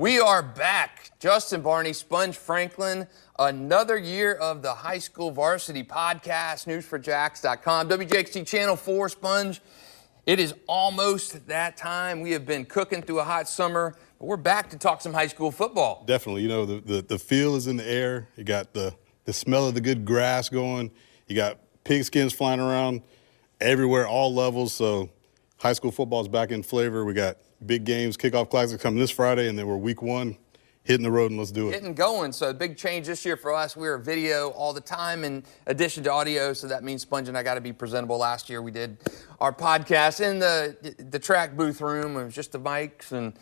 We are back. Justin, Barney, Sponge Franklin, another year of the High School Varsity Podcast, news4jax.com, WJXT Channel 4, Sponge. It is almost that time. We have been cooking through a hot summer, but we're back to talk some high school football. Definitely. You know, the feel is in the air. You got the smell of the good grass going. You got pigskins flying around everywhere, all levels. So high school football is back in flavor. We got big games, kickoff classic coming this Friday, and then we're week one, hitting the road, and let's do it. Getting going. So a big change this year for us. We're video all the time in addition to audio, so that means Sponge and I got to be presentable. Last year we did our podcast in the track booth room. It was just the mics and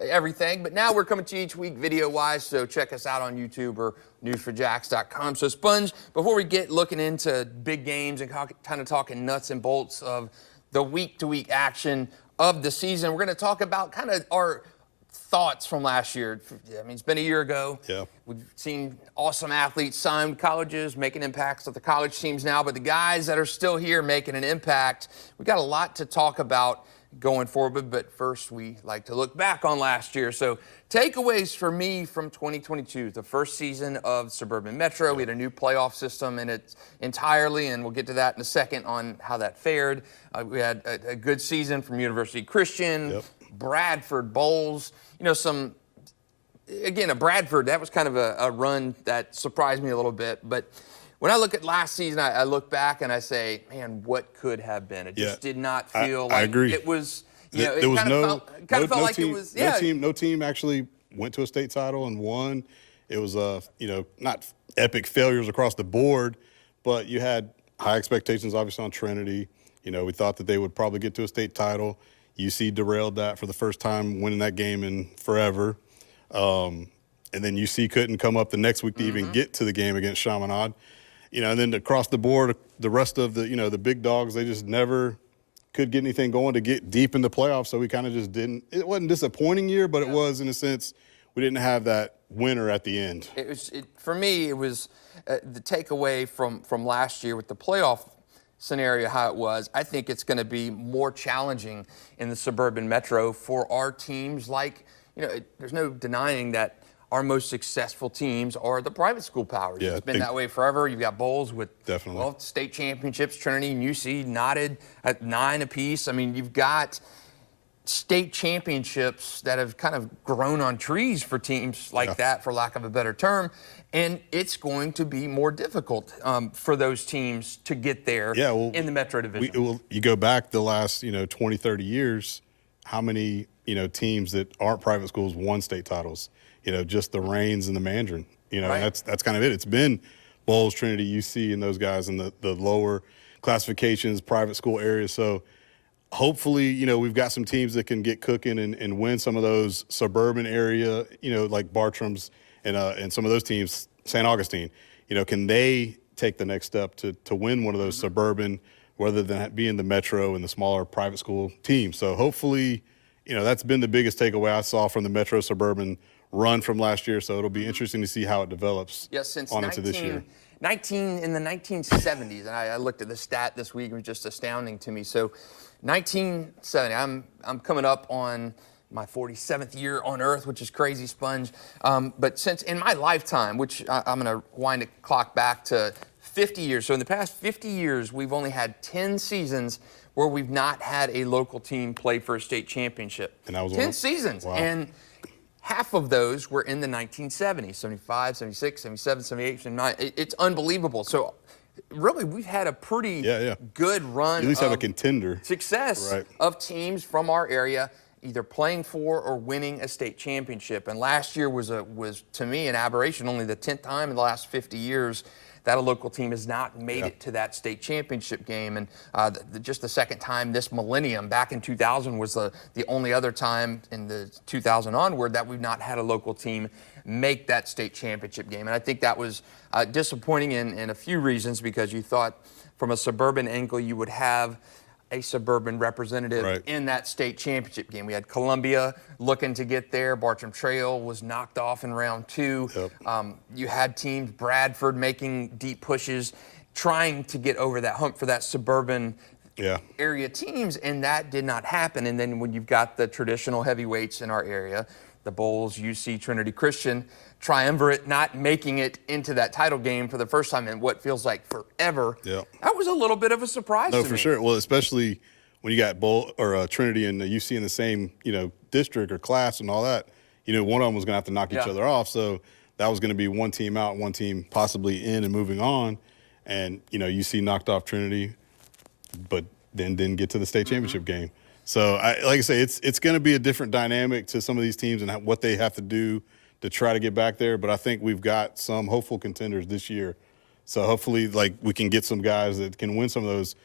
everything. But now we're coming to you each week video-wise, so check us out on YouTube or news4jax.com. So Sponge, before we get looking into big games and kind of talking nuts and bolts of the week-to-week action of the season, we're going to talk about kind of our thoughts from last year. I mean, it's been a year ago. Yeah. We've seen awesome athletes sign with colleges, making impacts with the college teams now, but the guys that are still here making an impact, we got a lot to talk about going forward, but first we like to look back on last year. So takeaways for me from 2022, the first season of Suburban Metro. We had a new playoff system in it entirely, and we'll get to that in a second on how that fared. We had a good season from University Christian, Bradford, Bolles. You know, again, a Bradford, that was kind of a run that surprised me a little bit. But when I look at last season, I look back and I say, man, what could have been? It just did not feel like it was, you know, it kind of felt like it was, no team actually went to a state title and won. It was, you know, not epic failures across the board, but you had high expectations, obviously, on Trinity. You know, we thought that they would probably get to a state title. UC derailed that for the first time, winning that game in forever. And then UC couldn't come up the next week to even get to the game against Chaminade. You know, and then across the board, the rest of the, you know, the big dogs, they just never could get anything going to get deep in the playoffs. So we kind of just didn't. It wasn't a disappointing year, but it was, in a sense, we didn't have that winner at the end. For me, it was the takeaway from last year with the playoff scenario, how it was. I think it's going to be more challenging in the Suburban Metro for our teams. Like, you know, there's no denying that our most successful teams are the private school powers. Yeah, it's been that way forever. You've got Bolles with well, state championships, Trinity and UC knotted at 9 apiece. I mean, you've got state championships that have kind of grown on trees for teams like that, for lack of a better term. And it's going to be more difficult for those teams to get there in the Metro Division. You go back the last, 20, 30 years, how many, teams that aren't private schools won state titles? Just the Reigns and the Mandarin. That's kind of it. It's been Bolles, Trinity, UC, and those guys in the lower classifications, private school areas. So hopefully, we've got some teams that can get cooking and win some of those suburban area, like Bartram's and some of those teams, St. Augustine. Can they take the next step to win one of those suburban, rather than being the Metro and the smaller private school teams? So hopefully, that's been the biggest takeaway I saw from the Metro Suburban run from last year. So it'll be interesting to see how it develops into this year. In the 1970s, and I looked at the stat this week, it was just astounding to me. So 1970, I'm coming up on my 47th year on Earth, which is crazy, Sponge. But since in my lifetime, which I'm going to wind the clock back to 50 years. So in the past 50 years, we've only had 10 seasons where we've not had a local team play for a state championship. And that was 10 seasons. Wow. And half of those were in the 1970s, 75, 76, 77, 78, 79. It's unbelievable. So really, we've had a pretty good run. You at least have a contender. Success of teams from our area either playing for or winning a state championship. And last year was to me an aberration. Only the 10th time in the last 50 years that a local team has not made it to that state championship game. And just the second time this millennium, back in 2000, was the only other time in the 2000 onward that we've not had a local team make that state championship game. And I think that was disappointing in a few reasons, because you thought from a suburban angle you would have a suburban representative in that state championship game. We had Columbia looking to get there. Bartram Trail was knocked off in round 2. You had teams, Bradford, making deep pushes, trying to get over that hump for that suburban area teams, and that did not happen. And then when you've got the traditional heavyweights in our area, the Bolles, UC, Trinity Christian triumvirate not making it into that title game for the first time in what feels like forever. Yeah. That was a little bit of a surprise to me. No, for sure. Well, especially when you got Trinity and UC in the same, district or class and all that, one of them was going to have to knock each other off. So that was going to be one team out, one team possibly in and moving on. And, UC knocked off Trinity, but then didn't get to the state championship game. So, like I say, it's going to be a different dynamic to some of these teams and what they have to do to try to get back there. But I think we've got some hopeful contenders this year. So hopefully, we can get some guys that can win some of those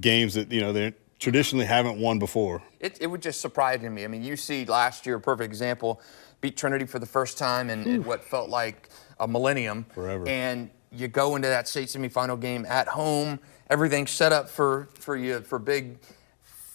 games that, they traditionally haven't won before. It would just surprise me. I mean, UC last year, perfect example, beat Trinity for the first time in what felt like a millennium. Forever. And you go into that state semifinal game at home, everything's set up for you for big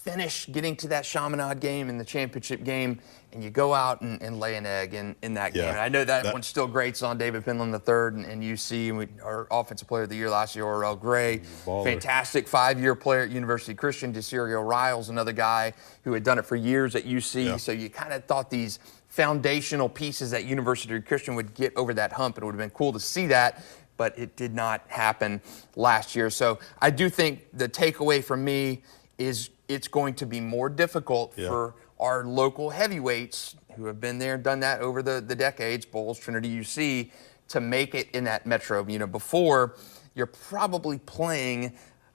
finish, getting to that Chaminade game in the championship game, and you go out and lay an egg in that game. And I know that one still grates on David Penland III and UC, and our Offensive Player of the Year last year, Orel Gray. Baller. Fantastic 5-year player at University Christian. DeCirio Riles, another guy who had done it for years at UC. Yeah. So you kind of thought these foundational pieces at University Christian would get over that hump. It would have been cool to see that, but it did not happen last year. So I do think the takeaway from me is it's going to be more difficult for our local heavyweights who have been there and done that over the decades, Bolles, Trinity, UC, to make it in that metro. Before, you're probably playing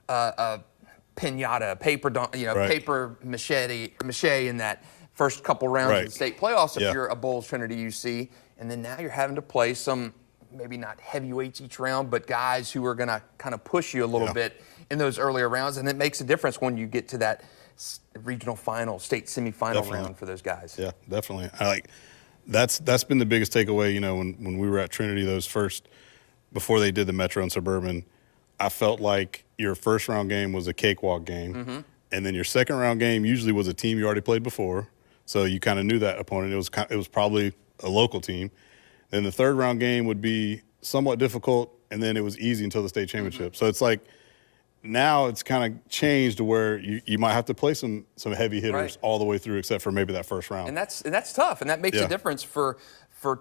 a pinata, paper mache in that first couple rounds of the state playoffs if you're a Bolles, Trinity, UC. And then now you're having to play some, maybe not heavyweights each round, but guys who are going to kind of push you a little bit in those earlier rounds. And it makes a difference when you get to that regional final, state semifinal round for those guys. Yeah, definitely. That's been the biggest takeaway, when we were at Trinity, before they did the Metro and Suburban, I felt like your first round game was a cakewalk game. And then your second round game usually was a team you already played before. So you kind of knew that opponent. It was probably a local team. Then the third round game would be somewhat difficult, and then it was easy until the state championship. So it's like now it's kind of changed to where you might have to play some heavy hitters all the way through, except for maybe that first round. And that's tough, and that makes a difference for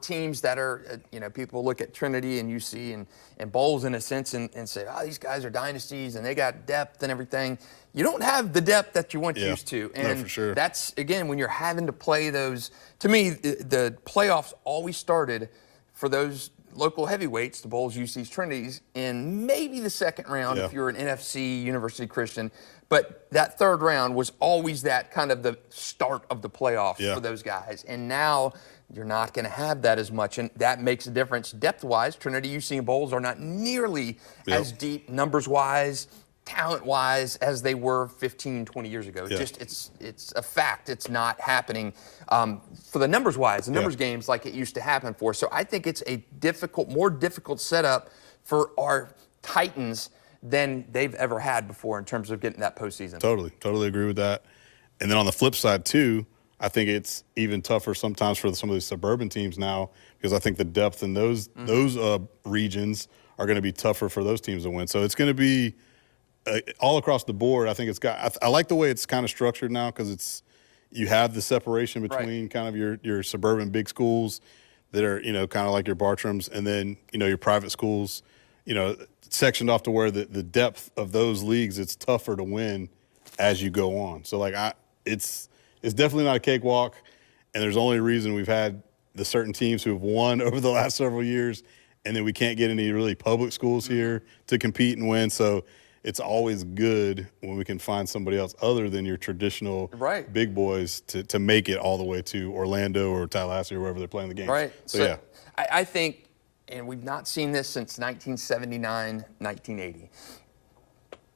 teams that are, people look at Trinity and UC and Bolles in a sense and say, oh, these guys are dynasties and they got depth and everything. You don't have the depth that you once used to. And no, for sure. That's, again, when you're having to play those, to me, the playoffs always started for those local heavyweights, the Bolles, UCs, Trinities, in maybe the second round if you're an NFC, University Christian. But that third round was always that kind of the start of the playoffs for those guys. And now you're not going to have that as much, and that makes a difference depth-wise. Trinity, UC, and Bolles are not nearly as deep numbers-wise, talent-wise as they were 15, 20 years ago. It's a fact. It's not happening for the numbers-wise, the numbers games like it used to happen for. So I think it's a more difficult setup for our Titans than they've ever had before in terms of getting that postseason. Totally agree with that. And then on the flip side, too, I think it's even tougher sometimes for some of these suburban teams now, because I think the depth in those regions are going to be tougher for those teams to win. So it's going to be all across the board. I think I like the way it's kind of structured now, because you have the separation between kind of your suburban big schools that are, kind of like your Bartrams, and then, your private schools, sectioned off to where the depth of those leagues, it's tougher to win as you go on. So it's definitely not a cakewalk, and there's only a reason we've had the certain teams who have won over the last several years, and then we can't get any really public schools here to compete and win. So it's always good when we can find somebody else other than your traditional big boys to make it all the way to Orlando or Tallahassee or wherever they're playing the games. Right. So yeah. I think, and we've not seen this since 1979, 1980.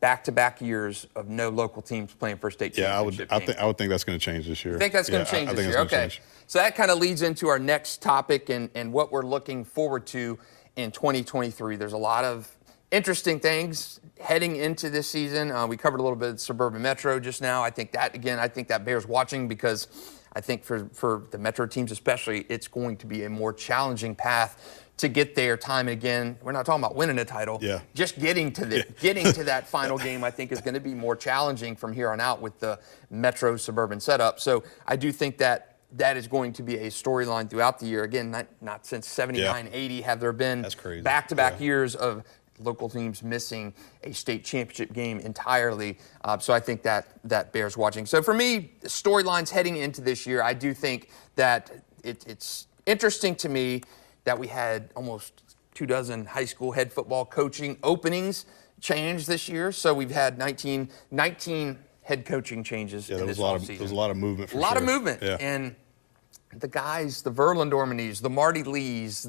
Back-to-back years of no local teams playing for a state championship. I would think that's going to change this year. You think that's going to change this year? Okay. So that kind of leads into our next topic and what we're looking forward to in 2023. There's a lot of interesting things heading into this season. We covered a little bit of Suburban Metro just now. I think that bears watching, because I think for the Metro teams especially, it's going to be a more challenging path to get there time and again. We're not talking about winning a title. Just getting to that final game, I think, is going to be more challenging from here on out with the Metro Suburban setup. So I do think that that is going to be a storyline throughout the year. Again, not since 79, 80 have there been back-to-back years of local teams missing a state championship game entirely. So I think that bears watching. So for me, storylines heading into this year, I do think that it's interesting to me that we had almost 24 high school head football coaching openings change this year. So we've had 19 head coaching changes in this offseason. There was a lot of movement for sure. A lot of movement. Yeah. And the guys, the Verlin Dormanies, the Marty Lees,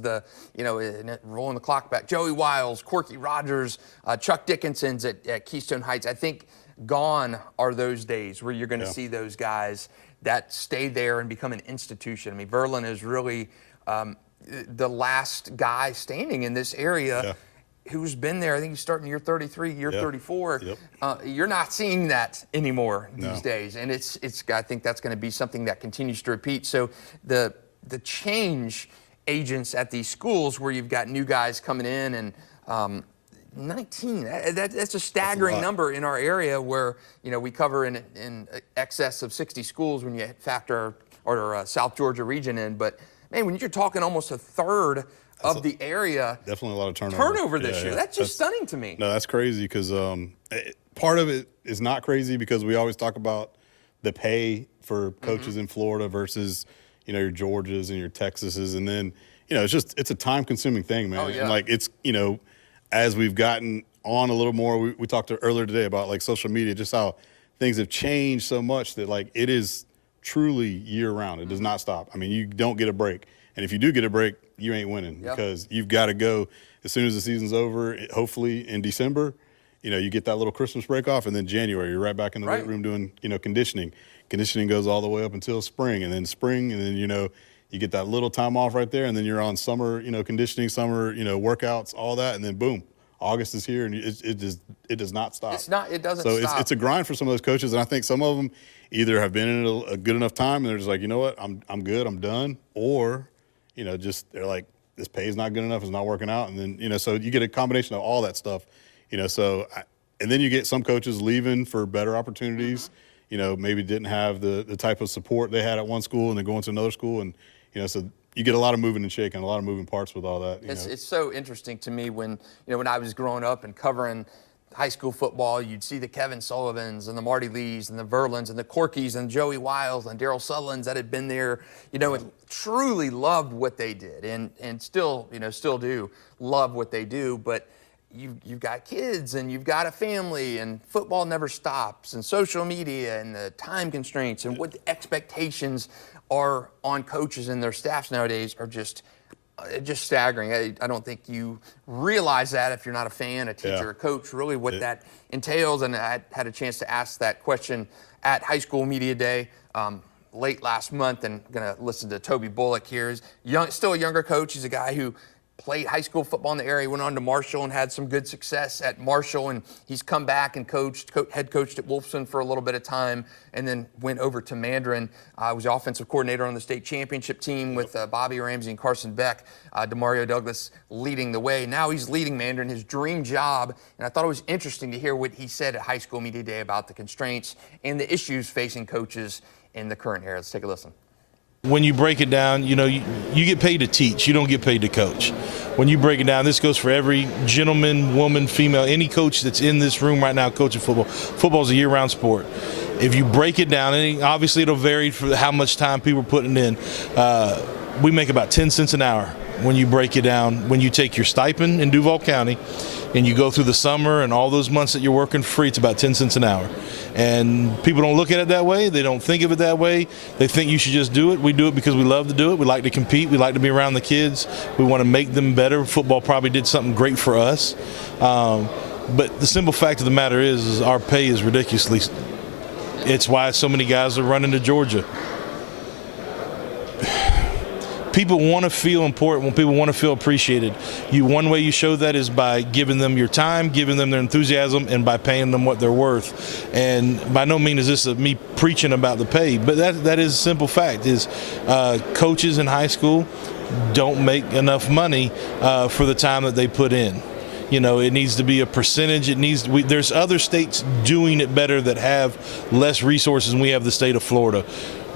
rolling the clock back, Joey Wiles, Corky Rogers, Chuck Dickinson's at Keystone Heights. I think gone are those days where you're going to see those guys that stay there and become an institution. I mean, Verlin is really the last guy standing in this area who's been there. I think he's starting year 33, year 34. You're not seeing that anymore these days, and it's. I think that's going to be something that continues to repeat. So the change agents at these schools, where you've got new guys coming in, and 19. That's a staggering number in our area, where we cover in excess of 60 schools when you factor our South Georgia region in. But man, when you're talking almost a third of the area, definitely a lot of turnover this year. That's just stunning to me. No, that's crazy, because part of it is not crazy because we always talk about the pay for coaches in Florida versus your Georgias and your Texases, and then it's a time-consuming thing, man. And it's as we've gotten on a little more, we talked earlier today about social media, just how things have changed so much that it is truly year-round. It does not stop. I mean, you don't get a break, and if you do get a break, you ain't winning, because you've got to go as soon as the season's over. Hopefully in December, you get that little Christmas break off, and then January you're right back in the weight room doing conditioning. Conditioning goes all the way up until spring, and then you get that little time off right there, and then you're on summer conditioning, summer workouts, all that, and then boom, August is here, and it does not stop. It doesn't stop. So it's a grind for some of those coaches, and I think some of them either have been in a good enough time and they're just like, you know what, I'm good, I'm done, or they're like, this pay is not good enough, it's not working out. And then, so you get a combination of all that stuff, and then you get some coaches leaving for better opportunities, maybe didn't have the type of support they had at one school and then going to another school. And, so you get a lot of moving and shaking, a lot of moving parts with all that. It's so interesting to me when I was growing up and covering high school football, you'd see the Kevin Sullivans and the Marty Lees and the Verlins and the Corkies and Joey Wiles and Daryl Sutherlands that had been there, and truly loved what they did, and still do love what they do. But you've got kids and you've got a family, and football never stops, and social media and the time constraints and what the expectations are on coaches and their staffs nowadays are just staggering. I don't think you realize that if you're not a fan, a teacher, a coach, really what that entails. And I had a chance to ask that question at High School Media Day late last month, and going to listen to Toby Bullock here. He's still a younger coach. He's a guy who played high school football in the area, went on to Marshall and had some good success at Marshall, and he's come back and head coached at Wolfson for a little bit of time, and then went over to Mandarin. Was the offensive coordinator on the state championship team with Bobby Ramsey and Carson Beck. DeMario Douglas leading the way. Now he's leading Mandarin, his dream job, and I thought it was interesting to hear what he said at High School Media Day about the constraints and the issues facing coaches in the current era. Let's take a listen. When you break it down, you get paid to teach. You don't get paid to coach. When you break it down, this goes for every gentleman, woman, female, any coach that's in this room right now coaching football. Football is a year-round sport. If you break it down, and obviously it'll vary for how much time people are putting in, we make about 10 cents an hour when you break it down. When you take your stipend in Duval County and you go through the summer and all those months that you're working free, it's about 10 cents an hour. And people don't look at it that way. They don't think of it that way. They think you should just do it. We do it because we love to do it. We like to compete. We like to be around the kids. We want to make them better. Football probably did something great for us. But the simple fact of the matter is our pay is ridiculously. It's why so many guys are running to Georgia. People want to feel important, when people want to feel appreciated. One way you show that is by giving them your time, giving them their enthusiasm, and by paying them what they're worth. And by no means is this me preaching about the pay, but that is a simple fact, is coaches in high school don't make enough money for the time that they put in. It needs to be a percentage. There's other states doing it better that have less resources than we have the state of Florida.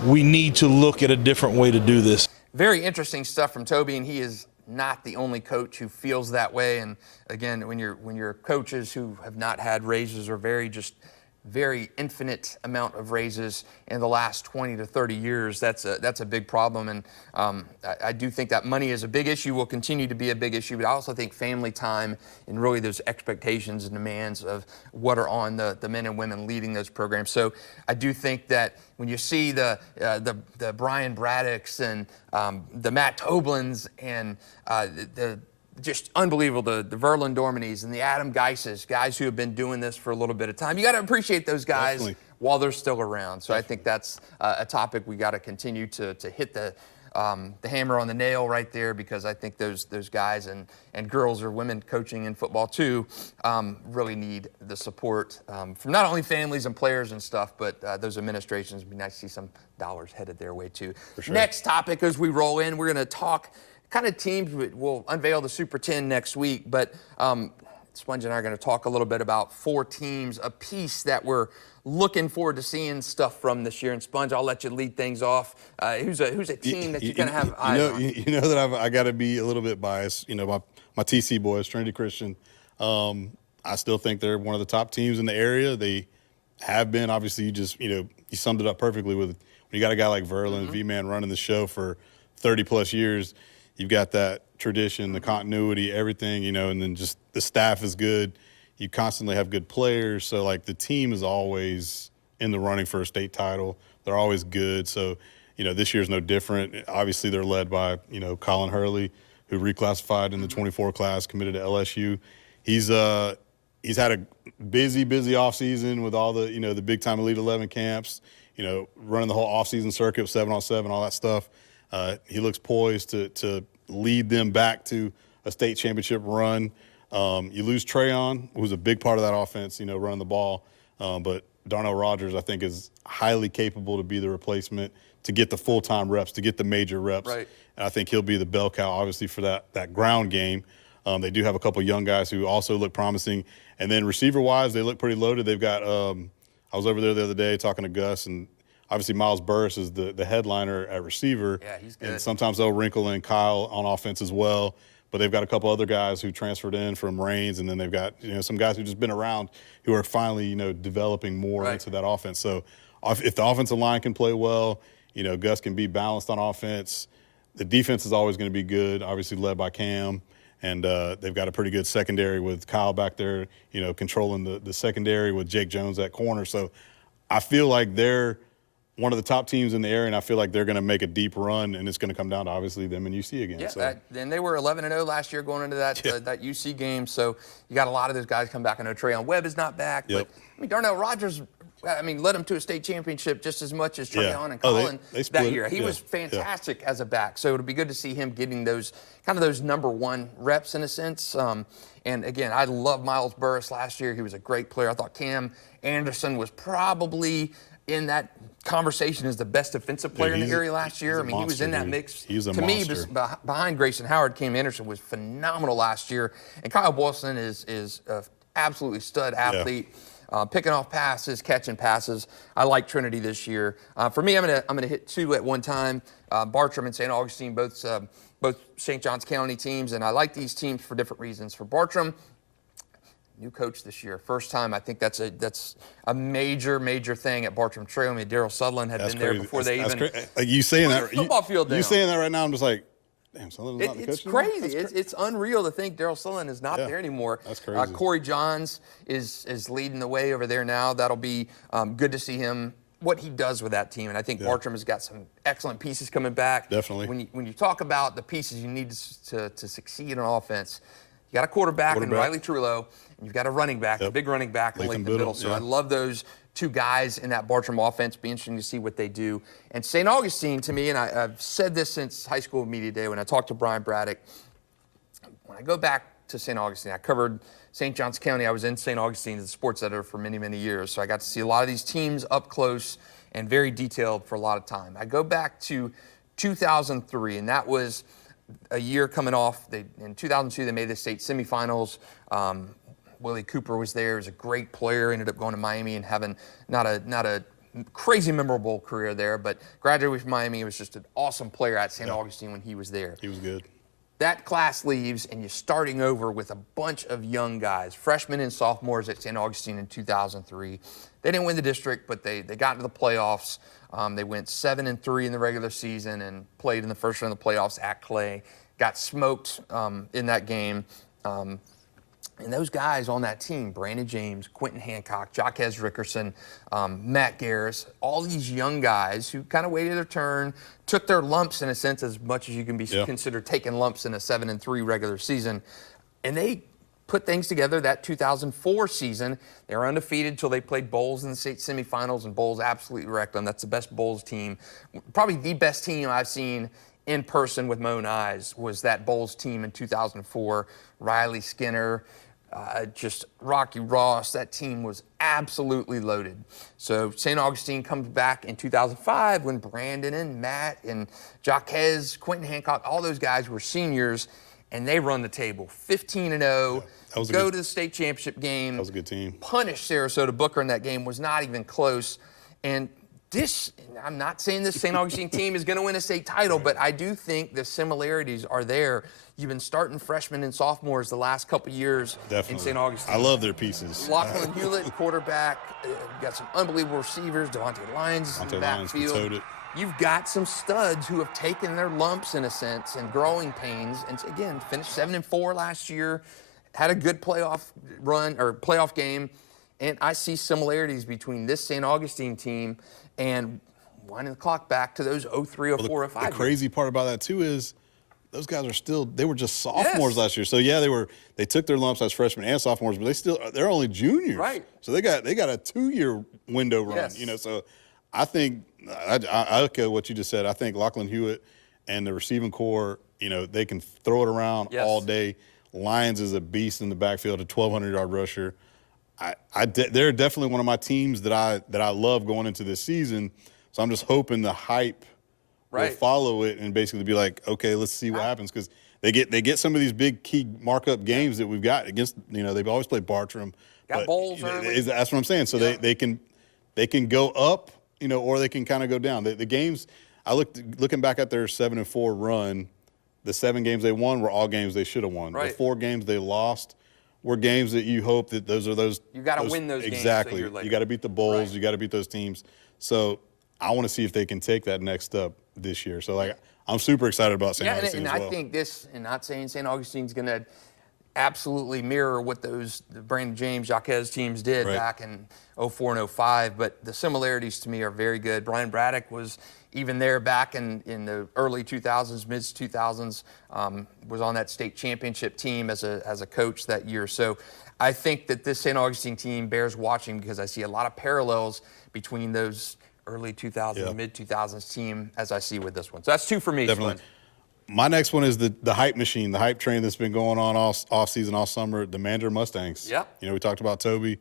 we need to look at a different way to do this. Very interesting stuff from Toby, and he is not the only coach who feels that way. And again, when you're coaches who have not had raises or very infinite amount of raises in the last 20 to 30 years, that's a big problem. And I do think that money is a big issue, will continue to be a big issue, but I also think family time and really those expectations and demands of what are on the men and women leading those programs. So I do think that when you see the Brian Braddocks and the Matt Toblins and the just unbelievable, the Verlin Dorminys and the Adam Geises, guys who have been doing this for a little bit of time. You got to appreciate those guys Definitely. while they're still around. So I think that's a topic we got to continue to hit the hammer on the nail right there, because I think those guys and girls or women coaching in football too really need the support from not only families and players and stuff, but those administrations. It'd be nice to see some dollars headed their way too. For sure. Next topic as we roll in, we're going to talk kind of teams. We'll unveil the Super 10 next week, but Sponge and I are going to talk a little bit about 4 teams apiece that we're looking forward to seeing stuff from this year. And Sponge, I'll let you lead things off. Who's a team that you kind of have eyes on? You know that I got to be a little bit biased. You know, my TC boys, Trinity Christian. I still think they're one of the top teams in the area. They have been. Obviously, you summed it up perfectly with when you got a guy like Verlin, V-Man running the show for 30 plus years. You've got that tradition, the continuity, everything, and then just the staff is good. You constantly have good players. So, like, the team is always in the running for a state title. They're always good. So, this year's no different. Obviously, they're led by, Colin Hurley, who reclassified in the 24 class, committed to LSU. He's had a busy offseason with all the, the big-time Elite 11 camps, running the whole offseason circuit, 7-on-7, all that stuff. He looks poised to lead them back to a state championship run. You lose Trayon, who's a big part of that offense, running the ball. But Darnell Rogers, I think, is highly capable to be the replacement, to get the full-time reps, to get the major reps. Right. And I think he'll be the bell cow, obviously, for that ground game. They do have a couple young guys who also look promising. And then receiver-wise, they look pretty loaded. They've got I was over there the other day talking to Gus, and obviously, Miles Burris is the headliner at receiver. Yeah, he's good. And sometimes they'll wrinkle in Kyle on offense as well. But they've got a couple other guys who transferred in from Reigns, and then they've got some guys who've just been around who are finally developing more into that offense. So if the offensive line can play well, Gus can be balanced on offense. The defense is always going to be good, obviously led by Cam. And they've got a pretty good secondary with Kyle back there, controlling the secondary with Jake Jones at corner. So I feel like they're one of the top teams in the area, and I feel like they're going to make a deep run, and it's going to come down to, obviously, them and UC again. Yeah, and they were 11-0 last year going into that UC game, so you got a lot of those guys come back. I know Trayon Webb is not back, but, Darnell Rogers, led him to a state championship just as much as Trayon and Colin that year. He was fantastic as a back, so it'll be good to see him getting those number 1 reps in a sense. And, again, I love Miles Burris last year. He was a great player. I thought Cam Anderson was probably in that conversation as the best defensive player in the area last year. He was in that mix. He's a to monster. me, behind Grayson Howard, Cam Anderson was phenomenal last year. And Kyle Bolson is an absolutely stud athlete, picking off passes, catching passes. I like Trinity this year. For me, I'm gonna hit 2 at one time. Bartram and St. Augustine, both St. Johns County teams, and I like these teams for different reasons. For Bartram, new coach this year. First time. I think that's a major thing at Bartram Trail. Daryl Sutherland had been there before they even like you saying that football field down. You saying that right now, I'm just like, damn, Sutherland's not the coach it's crazy. It's unreal to think Daryl Sutherland is not there anymore. That's crazy. Corey Johns is leading the way over there now. That'll be good to see him, what he does with that team. And I think Bartram has got some excellent pieces coming back. Definitely. When you talk about the pieces you need to succeed on offense, you got a quarterback in Riley Trullo, and you've got a running back, a big running back in Lathan Biddle. So I love those 2 guys in that Bartram offense. Be interesting to see what they do. And St. Augustine, to me, and I've said this since high school media day when I talked to Brian Braddock, when I go back to St. Augustine, I covered St. Johns County. I was in St. Augustine as a sports editor for many years. So I got to see a lot of these teams up close and very detailed for a lot of time. I go back to 2003, and that was a year coming off. In 2002, they made the state semifinals. Willie Cooper was there. He was a great player. Ended up going to Miami and having not a crazy memorable career there, but graduated from Miami. He was just an awesome player at St. Augustine when he was there. He was good. That class leaves, and you're starting over with a bunch of young guys, freshmen and sophomores at St. Augustine in 2003. They didn't win the district, but they got into the playoffs. They went 7-3 in the regular season and played in the first round of the playoffs at Clay. Got smoked in that game. And those guys on that team, Brandon James, Quentin Hancock, Jaquez Rickerson, Matt Garris, all these young guys who kind of waited their turn, took their lumps in a sense, as much as you can be considered taking lumps in a 7-3 regular season. And they put things together that 2004 season. They were undefeated until they played Bolles in the state semifinals, and Bolles absolutely wrecked them. That's the best Bolles team. Probably the best team I've seen in person with my own eyes was that Bolles team in 2004. Riley Skinner, just Rocky Ross. That team was absolutely loaded. So St. Augustine comes back in 2005 when Brandon and Matt and Jaquez, Quentin Hancock, all those guys were seniors, and they run the table 15-0. Go to the state championship game. That was a good team. Punish Sarasota Booker in that game, was not even close. And this, I'm not saying this St. Augustine team is going to win a state title, but I do think the similarities are there. You've been starting freshmen and sophomores the last couple years in St. Augustine. I love their pieces. Lachlan Hewlett, quarterback. Got some unbelievable receivers. Devontae Lyons in the backfield. You've got some studs who have taken their lumps, in a sense, and growing pains. And again, finished 7-4 last year. Had a good playoff run or playoff game. And I see similarities between this St. Augustine team and winding the clock back to those 03, 04, 05. The crazy part about that, too, is those guys are still, they were just sophomores last year. So, yeah, they took their lumps as freshmen and sophomores, but they're only juniors. Right. So they got a 2-year window run, so I think, I echo what you just said. I think Lachlan Hewitt and the receiving core, they can throw it around all day. Lyons is a beast in the backfield, a 1,200-yard rusher. They're definitely one of my teams that I love going into this season. So I'm just hoping the hype will follow it and basically be like, okay, let's see what happens, because they get some of these big key markup games that we've got against. They've always played Bartram. Got Bolles early. That's what I'm saying. So they can go up, or they can kind of go down. The games looking back at their 7-4 run, the 7 games they won were all games they should have won. The 4 games they lost were games that you hope that those. You got to win those games. Exactly. You got to beat the Bolles. You got to beat those teams. So I want to see if they can take that next step this year. So I'm super excited about St. Augustine as well. I think this, and not saying St. Augustine's going to absolutely mirror what the Brandon James, Jaquez teams did back in 04 and 05, but the similarities to me are very good. Brian Braddock was even there back in the early 2000s, mid-2000s, was on that state championship team as a coach that year. So I think that this St. Augustine team bears watching, because I see a lot of parallels between those early 2000s, mid-2000s team as I see with this one. So that's 2 for me. Definitely. My next one is the hype machine, the hype train that's been going on all season, all summer, the Mandarin Mustangs. Yeah. We talked about Toby.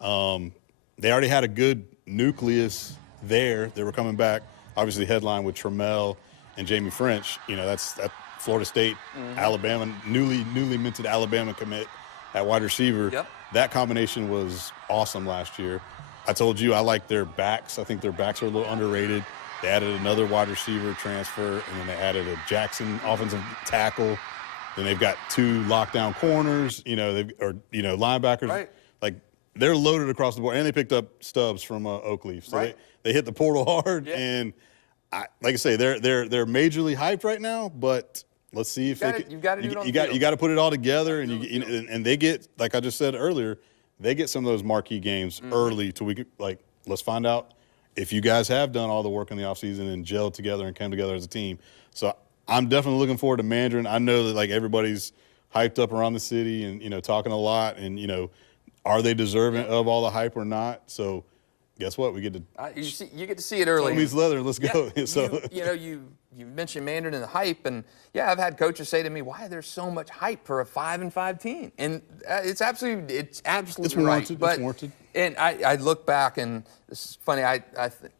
They already had a good nucleus there. They were coming back, obviously headline with Trammell and Jamie French. That's Florida State, Alabama, newly minted Alabama commit at wide receiver. Yep. That combination was awesome last year. I told you I like their backs. I think their backs are a little underrated. They added another wide receiver transfer, and then they added a Jackson offensive tackle. Then they've got 2 lockdown corners, linebackers. Right. Like, they're loaded across the board. And they picked up Stubbs from Oakleaf. So they hit the portal hard. Yeah. And like I say, they're majorly hyped right now, but let's see if you got to do it on the field. You got to put it all together, and they get, like I just said earlier, they get some of those marquee games early till we get, let's find out if you guys have done all the work in the offseason and gelled together and come together as a team. So I'm definitely looking forward to Mandarin. I know that everybody's hyped up around the city and talking a lot, and are they deserving of all the hype or not? So guess what? We get to you get to see it early. Meets leather. Let's go. So you mentioned Mandarin and the hype, and I've had coaches say to me, "Why there's so much hype for a 5-5 team?" And it's absolutely warranted. right. But, it's warranted. And I look back, and this is funny. I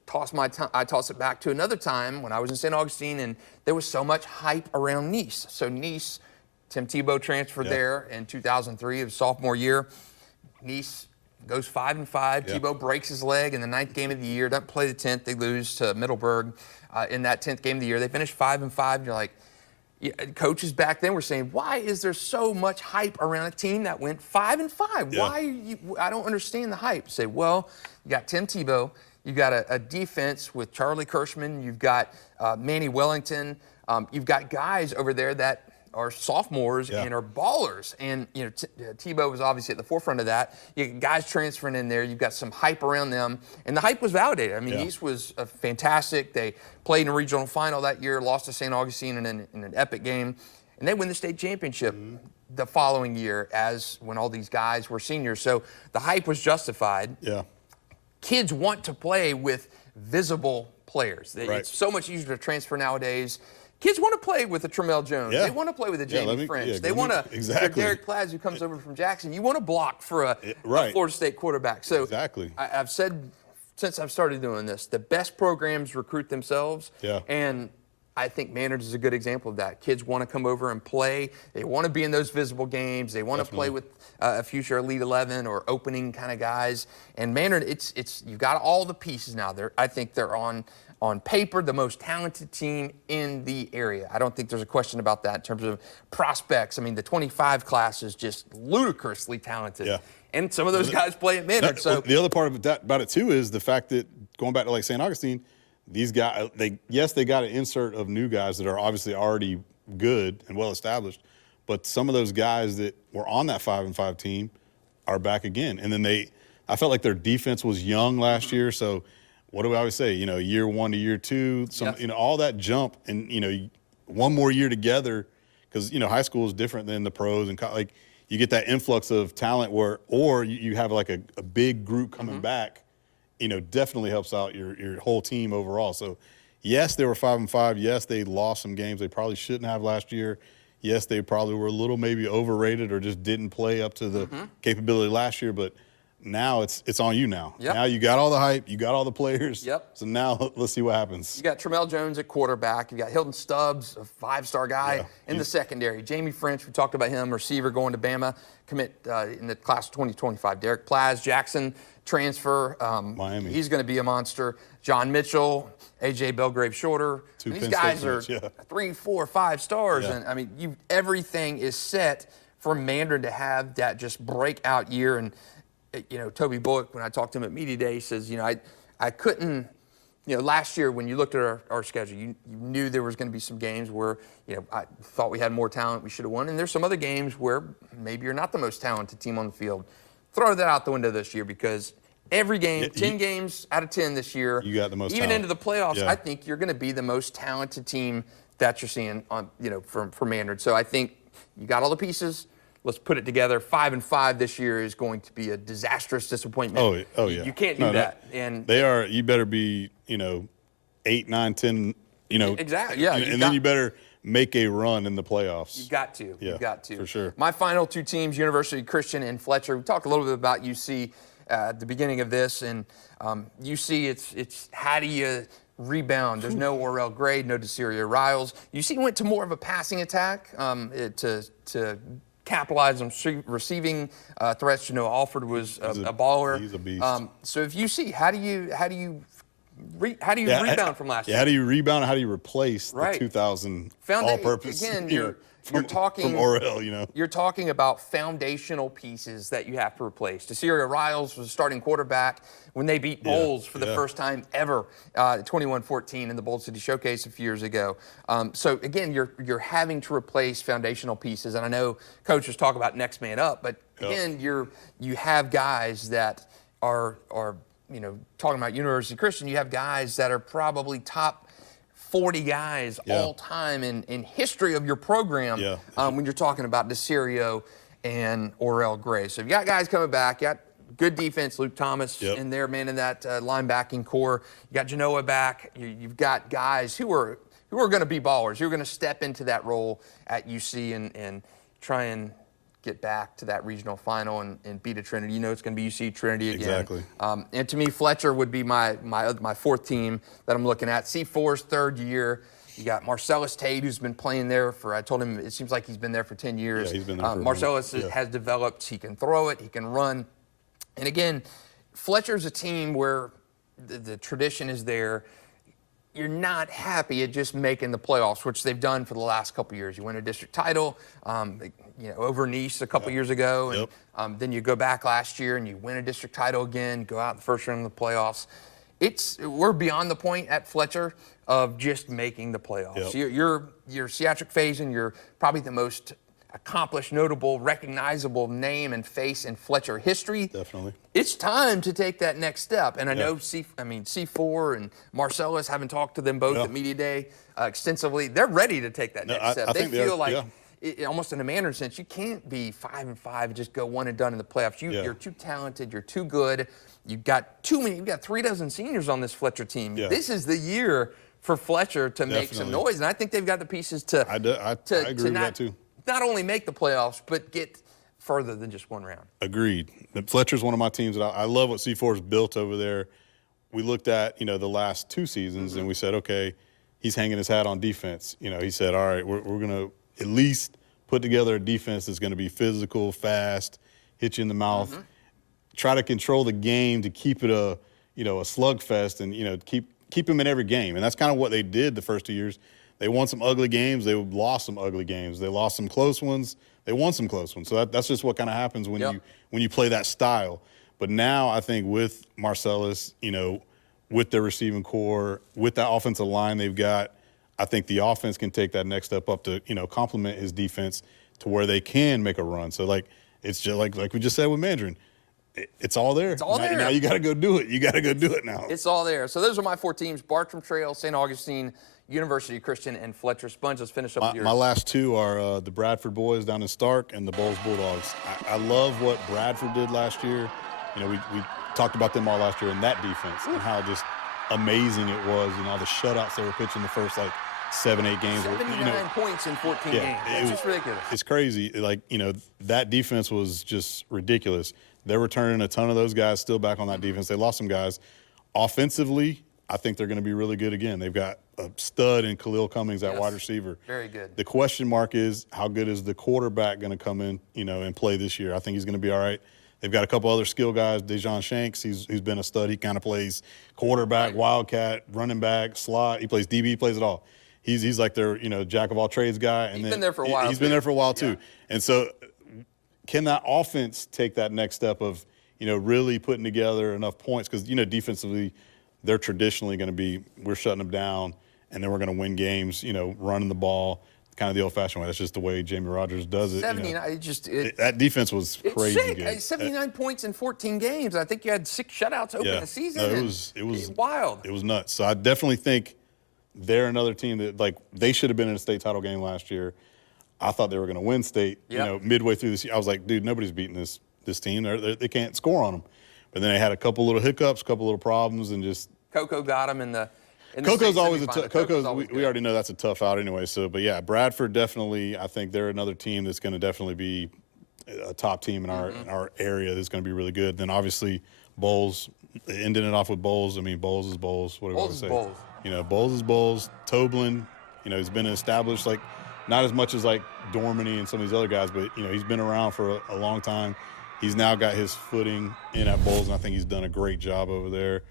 toss it back to another time when I was in St. Augustine, and there was so much hype around Nice. So Nice, Tim Tebow transferred there in 2003, his sophomore year. Nice goes 5-5. Yeah. Tebow breaks his leg in the 9th game of the year. Doesn't play the 10th. They lose to Middleburg in that 10th game of the year. They finish 5-5. You're like, yeah, coaches back then were saying, why is there so much hype around a team that went 5-5? Yeah. Why? I don't understand the hype. You say, well, you got Tim Tebow. You got a defense with Charlie Kirschman. You've got Manny Wellington. You've got guys over there that are sophomores and are ballers. And, you know, Tebow was obviously at the forefront of that. You got guys transferring in there. You've got some hype around them. And the hype was validated. I mean, East was fantastic. They played in a regional final that year, lost to St. Augustine in an epic game. And they win the state championship the following year when all these guys were seniors. So the hype was justified. Yeah. Kids want to play with visible players. It's so much easier to transfer nowadays. Kids want to play with a Tramel Jones. Yeah. They want to play with a Jamie French. They want to, exactly. Derek Plaz, who comes over from Jackson, you want to block for a Florida State quarterback. So exactly. I've said since I've started doing this, the best programs recruit themselves. Yeah. And I think Mandarin is a good example of that. Kids want to come over and play. They want to be in those visible games. They want to play with a future Elite 11 or opening kind of guys. And Mandarin, you've got all the pieces now. I think they're on paper the most talented team in the area. I don't think there's a question about that in terms of prospects. I mean, the 25 class is just ludicrously talented. Yeah. And some of those guys play at Mandarin. So the other part of about it too is the fact that going back to like St. Augustine, these guys, they got an insert of new guys that are obviously already good and well established, but some of those guys that were on that 5-5 team are back again. And then I felt like their defense was young last year. So what do we always say? You know, year 1 to year 2, all that jump, and you know, one more year together, because you know high school is different than the pros, and like you get that influx of talent or you have like a big group coming back. You know, definitely helps out your whole team overall. So, yes, they were 5-5. Yes, they lost some games they probably shouldn't have last year. Yes, they probably were a little maybe overrated or just didn't play up to the capability last year. But now it's on you now. Yep. Now you got all the hype, you got all the players. Yep. So now let's see what happens. You got Tramel Jones at quarterback. You got Hilton Stubbs, a 5-star guy in the secondary. Jamie French, we talked about him, receiver going to Bama, commit in the class of 2025. Derek Plaz, Jackson transfer. Miami. He's going to be a monster. John Mitchell, A.J. Belgrave Shorter. These guys are 3, 4, 5 stars. Yeah. And, I mean, everything is set for Mandarin to have that just breakout year. And, you know, Toby Bullock, when I talked to him at Media Day, he says, you know, I couldn't, you know, last year when you looked at our schedule, you knew there was going to be some games where, you know, I thought we had more talent, we should have won. And there's some other games where maybe you're not the most talented team on the field. Throw that out the window this year, because every game, 10 games out of 10 this year, you got the most even talent. into the playoffs, I think you're going to be the most talented team that you're seeing on, you know, for Mandarin. So I think you got all the pieces. Let's put it together. 5-5 this year is going to be a disastrous disappointment. Oh yeah. You can't do that. And they are. You better be, you know, 8, 9, 10. You know, exactly. Yeah. And then you better make a run in the playoffs. You got to. Yeah, you got to. for sure. My final two teams, University Christian and Fletcher. We talked a little bit about UC at the beginning of this, and UC, it's how do you rebound? There's no Orel Grade, no Desiree Riles. UC went to more of a passing attack to capitalize on receiving threats. You know, Alford was a baller. He's a beast. So if UC, how do you rebound from last year? How do you rebound? How do you replace the 2000 all-purpose? Again, you're talking from Orel, you know. You're talking about foundational pieces that you have to replace. Desiree Riles was a starting quarterback when they beat Bolles for the first time ever, 21-14 in the Bolles City Showcase a few years ago. So again, you're having to replace foundational pieces, and I know coaches talk about next man up, but again, you have guys that are you know, talking about University Christian, you have guys that are probably top 40 guys all time in history of your program when you're talking about Desiree and Orel Gray. So you got guys coming back. You got good defense, Luke Thomas in there, man, in that linebacking core. You got Genoa back. You've got guys who are going to be ballers. Who are going to step into that role at UC and try and get back to that regional final and beat a Trinity. You know it's going to be UC Trinity again. Exactly. And to me, Fletcher would be my fourth team that I'm looking at. C4's third year. You got Marcellus Tate, who's been playing there for, I told him it seems like he's been there for 10 years. Yeah, he's been there for Marcellus has developed. He can throw it. He can run. And again, Fletcher's a team where the tradition is there. You're not happy at just making the playoffs, which they've done for the last couple of years. You win a district title, over Nice a couple years ago, and then you go back last year and you win a district title again, go out in the first round of the playoffs. We're beyond the point at Fletcher of just making the playoffs. You're Seatric Faison, you're probably the most accomplished, notable, recognizable name and face in Fletcher history. Definitely. It's time to take that next step. And I know C4 and Marcellus, haven't talked to them both at Media Day extensively. They're ready to take that next step. They feel like, almost in a Mandarin sense, you can't be 5-5 and just go one and done in the playoffs. You're too talented. You're too good. You've got 3 dozen seniors on this Fletcher team. This is the year for Fletcher to make some noise. And I think they've got the pieces to I agree with that too. Not only make the playoffs, but get further than just one round. Agreed. Fletcher's one of my teams that I love what C4's built over there. We looked at, the last 2 seasons and we said, okay, he's hanging his hat on defense. He said, all right, we're going to at least put together a defense that's going to be physical, fast, hit you in the mouth, try to control the game to keep it a slugfest and, keep him in every game. And that's kind of what they did the first 2 years. They won some ugly games. They lost some ugly games. They lost some close ones. They won some close ones. So that's just what kind of happens when you play that style. But now I think with Marcellus, with their receiving core, with that offensive line they've got, I think the offense can take that next step up to complement his defense to where they can make a run. So it's just like we just said with Mandarin. It's all there. It's all there. Now you got to go do it. You got to go do it now. It's all there. So those are my 4 teams: Bartram Trail, St. Augustine, University Christian, and Fletcher. Sponge, let's finish up with yours. My last 2 are the Bradford boys down in Stark and the Bolles Bulldogs. I love what Bradford did last year. We talked about them all last year in that defense and how just amazing it was and all the shutouts they were pitching the first 7-8 games. 79 points in 14 games. That's just ridiculous. It's crazy. That defense was just ridiculous. They're returning a ton of those guys still back on that defense. They lost some guys. Offensively, I think they're going to be really good again. They've got a stud in Khalil Cummings at wide receiver. Very good. The question mark is, how good is the quarterback going to come in, and play this year? I think he's going to be all right. They've got a couple other skill guys. Dejon Shanks, who's been a stud. He kind of plays quarterback, wildcat, running back, slot. He plays DB, he plays it all. He's like their, jack of all trades guy. And he's been there for a while. He's been there for a while too. And so can that offense take that next step of, really putting together enough points? Because, defensively, they're traditionally going to be, we're shutting them down, and then we're going to win games, running the ball, kind of the old-fashioned way. That's just the way Jamie Rogers does it. 79, that defense was crazy sick. good. 79 points in 14 games. I think you had 6 shutouts open the season. No, it was wild. It was nuts. So I definitely think they're another team that, they should have been in a state title game last year. I thought they were going to win state, midway through this year. I was like, dude, nobody's beating this team. They can't score on them. But then they had a couple little hiccups, a couple little problems, and just Coco got him in the Coco's always a tough. We already know that's a tough out anyway. So, but yeah, Bradford definitely. I think they're another team that's going to definitely be a top team in our area. That's going to be really good. Then obviously Bolles, ending it off with Bolles. I mean, Bolles is Bolles. What do I want to say? Bolles. Bolles is Bolles. Toblin, he's been established not as much as Dormany and some of these other guys, but he's been around for a long time. He's now got his footing in at Bolles, and I think he's done a great job over there.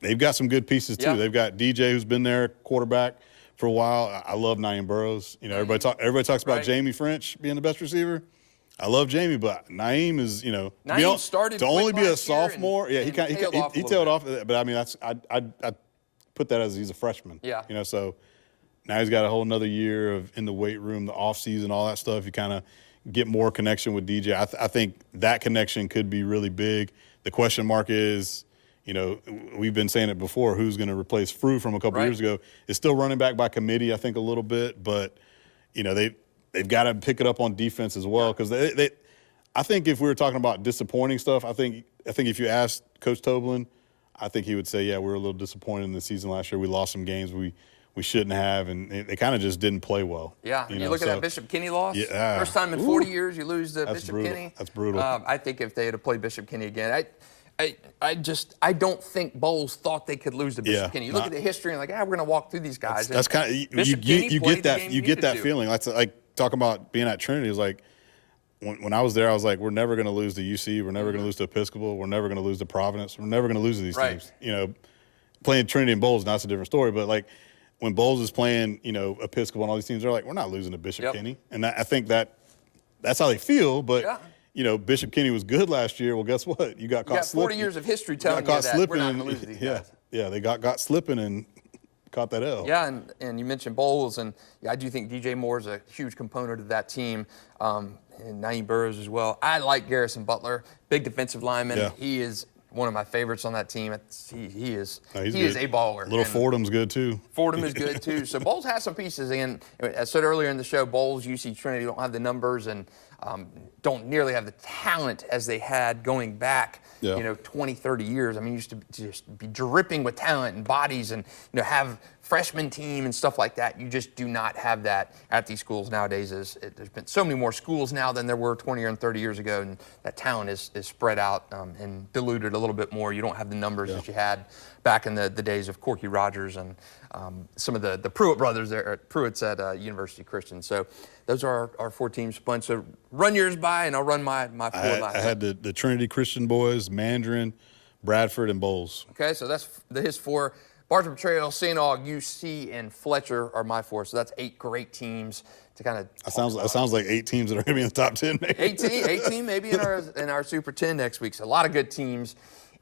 They've got some good pieces too. They've got DJ, who's been there, quarterback for a while. I love Naeem Burrows. Everybody talks about Jamie French being the best receiver. I love Jamie, but Naeem is, Naeem started to only be a sophomore. he tailed off. But I mean, I put that as he's a freshman. Yeah. So now he's got a whole nother year in the weight room, the off season, all that stuff. You kind of get more connection with DJ. I think that connection could be really big. The question mark is, we've been saying it before, who's going to replace Frew from a couple years ago. It's still running back by committee, I think, a little bit, but, they've got to pick it up on defense as well, because I think if we were talking about disappointing stuff, I think if you asked Coach Toblin, I think he would say, yeah, we were a little disappointed in the season last year. We lost some games we shouldn't have, and they kind of just didn't play well. Yeah, you look at that Bishop Kenny loss. Yeah. First time in 40 years you lose to Bishop brutal. Kenny. That's brutal. I think if they had played Bishop Kenny again, I don't think Bolles thought they could lose to Bishop Kenny. You look at the history and we're going to walk through these guys. That's kind of you get that feeling. That's talking about being at Trinity. It's when I was there, I was like, we're never going to lose to UC. We're never going to lose to Episcopal. We're never going to lose to Providence. We're never going to lose to these teams. You know, playing Trinity and Bolles, that's a different story. But, like, when Bolles is playing, you know, Episcopal and all these teams, they're like, we're not losing to Bishop Kenny. And I think that's how they feel. But, you know, Bishop Kenny was good last year. Well, guess what? You got caught slipping. 40 years of history telling you that we're not going to lose to these guys. Yeah, they got slipping and caught that L. Yeah, and you mentioned Bolles, and I do think DJ Moore is a huge component of that team, and Naeem Burrows as well. I like Garrison Butler, big defensive lineman. Yeah. He is one of my favorites on that team. He is a baller. Little Fordham's good too. Fordham is good too. So Bolles has some pieces. And as I said earlier in the show, Bolles, UC Trinity don't have the numbers and don't nearly have the talent as they had going back, you know, 20, 30 years. I mean, used to just be dripping with talent and bodies and, you know, have freshman team and stuff like that. You just do not have that at these schools nowadays. There's been so many more schools now than there were 20 or 30 years ago, and that talent is spread out and diluted a little bit more. You don't have the numbers that you had back in the days of Corky Rogers and some of the Pruitt brothers there, Pruitt's at University Christian. So those are our 4 teams bunch. So run yours by, and I'll run my 4 last. I had the Trinity Christian boys, Mandarin, Bradford, and Bolles. Okay, so that's his 4. Bartram Trail, St. Aug, UC, and Fletcher are my 4. So that's 8 great teams to kind of. That sounds like 8 teams that are going to be in the top 10. Maybe. 18 maybe in our Super 10 next week. So a lot of good teams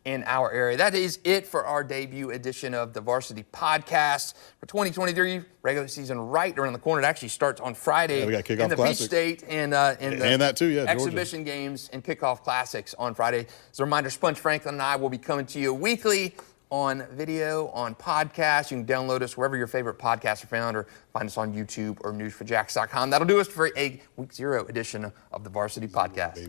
in our area. That is it for our debut edition of the Varsity Podcast for 2023. Regular season right around the corner. It actually starts on Friday. We got Kickoff in the Classic. Peach State and that too, exhibition games and Kickoff Classics on Friday. As a reminder, Sponge Franklin and I will be coming to you weekly on video, on podcast. You can download us wherever your favorite podcasts are found, or find us on YouTube or news4jax.com. That'll do us for a week 0 edition of the Varsity Podcast.